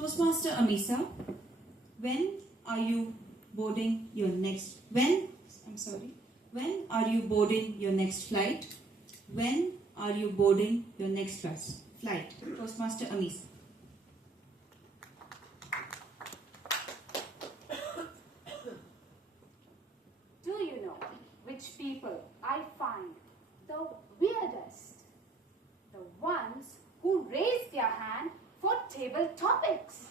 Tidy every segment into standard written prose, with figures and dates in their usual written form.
Toastmaster Amisa, when are you boarding your next when are you boarding your next flight? When are you boarding your next flight? Toastmaster Amisa. Do you know which people I find the weirdest? The ones who raise their hand for table topics.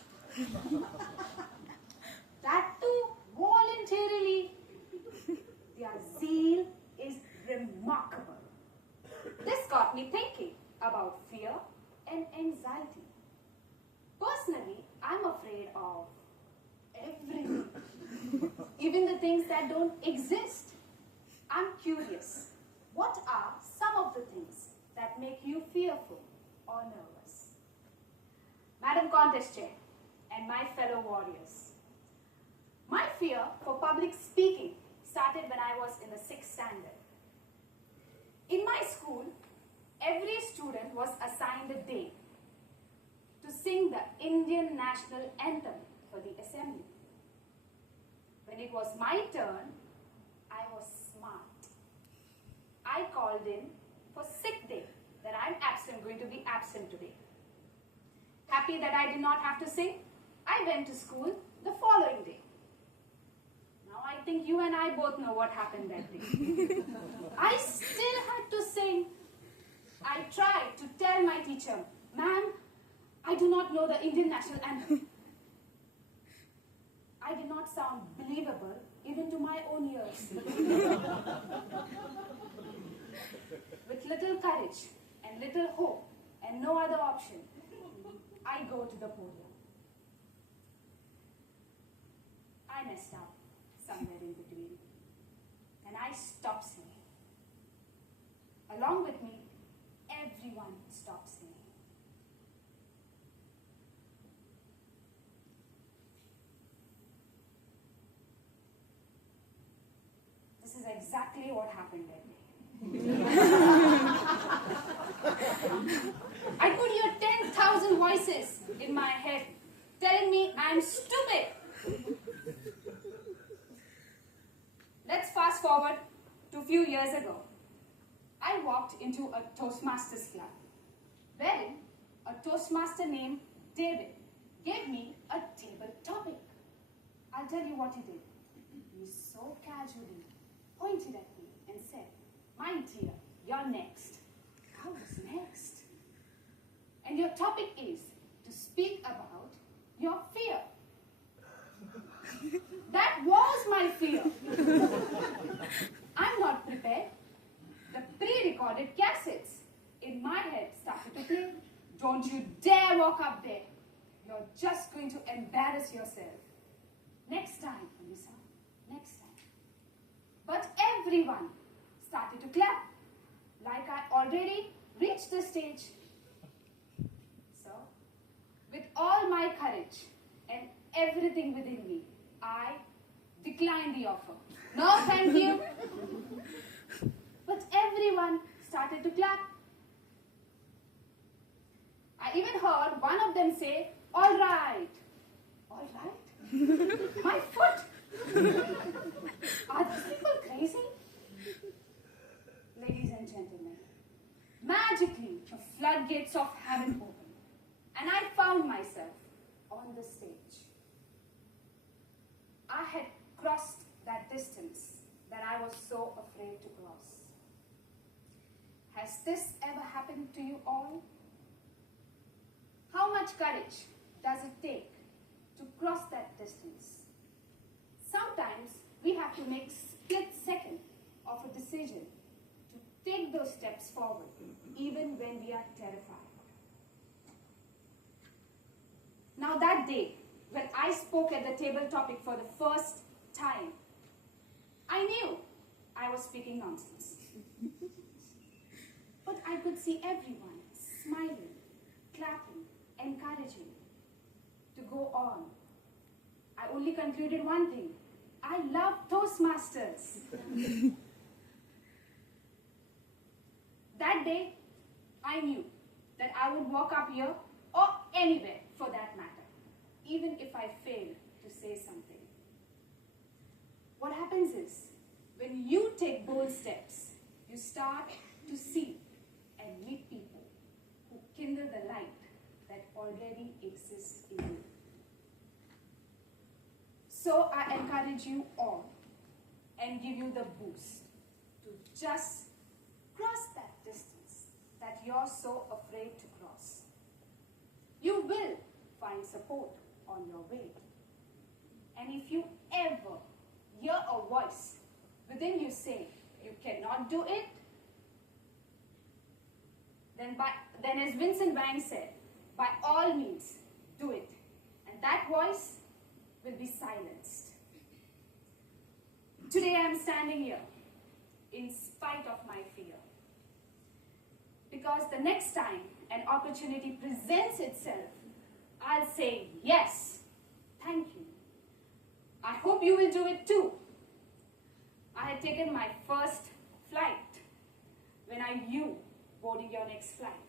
That too voluntarily. Their zeal is remarkable. This got me thinking about fear and anxiety. Personally, I'm afraid of everything, even the things that don't exist. I'm curious, what are some of the things that make you fearful or nervous? Madam Contest Chair and my fellow warriors, my fear for public speaking started when I was in the 6th standard. In my school, every student was assigned a day to sing the Indian national anthem for the assembly. When it was my turn, I was smart. I called in for sick day that I'm going to be absent today. Happy that I did not have to sing, I went to school the following day. Now I think you and I both know what happened that day. I still had to sing. I tried to tell my teacher, "Ma'am, I do not know the Indian national anthem." I did not sound believable even to my own ears. With little courage and little hope and no other option, I go to the podium. I messed up somewhere in between, and I stopped singing. Along with me, everyone stopped singing. This is exactly what happened that day. I could hear 10,000 voices in my head telling me I'm stupid. Let's fast forward to a few years ago. I walked into a Toastmasters club, wherein a Toastmaster named David gave me a table topic. I'll tell you what he did. He so casually pointed at me and said, "My dear, you're next." I was next. And your topic is to speak about your fear. That was my fear. I'm not prepared. The pre-recorded cassettes in my head started to play. "Don't you dare walk up there. You're just going to embarrass yourself. Next time, Amisa, next time." But everyone started to clap, like I already reached the stage. So, with all my courage and everything within me, I declined the offer. "No, thank you." But everyone started to clap. I even heard one of them say, "All right." All right? My foot. Are these people crazy? Ladies and gentlemen, magically the floodgates of heaven opened, and I found myself on the stage. I had crossed that distance that I was so afraid to cross. Has this ever happened to you all? How much courage does it take to cross that distance? Sometimes we have to make split second of a decision to take those steps forward, even when we are terrified. Now that day, when I spoke at the table topic for the first time, I knew I was speaking nonsense. But I could see everyone smiling, clapping, encouraging to go on. I only concluded one thing. I love Toastmasters. That day, I knew that I would walk up here or anywhere for that matter, even if I fail to say something. What happens is, when you take bold steps, you start to see and meet people who kindle the light that already exists in you. So I encourage you all and give you the boost to just cross that distance that you're so afraid to cross. You will find support on your way. And if you ever hear a voice within you saying you cannot do it, then as Vincent Van said, by all means, do it. And that voice will be silenced. Today I am standing here in spite of my fear. Because the next time an opportunity presents itself, I'll say yes, thank you. I hope you will do it too. I had taken my first flight when I knew boarding your next flight.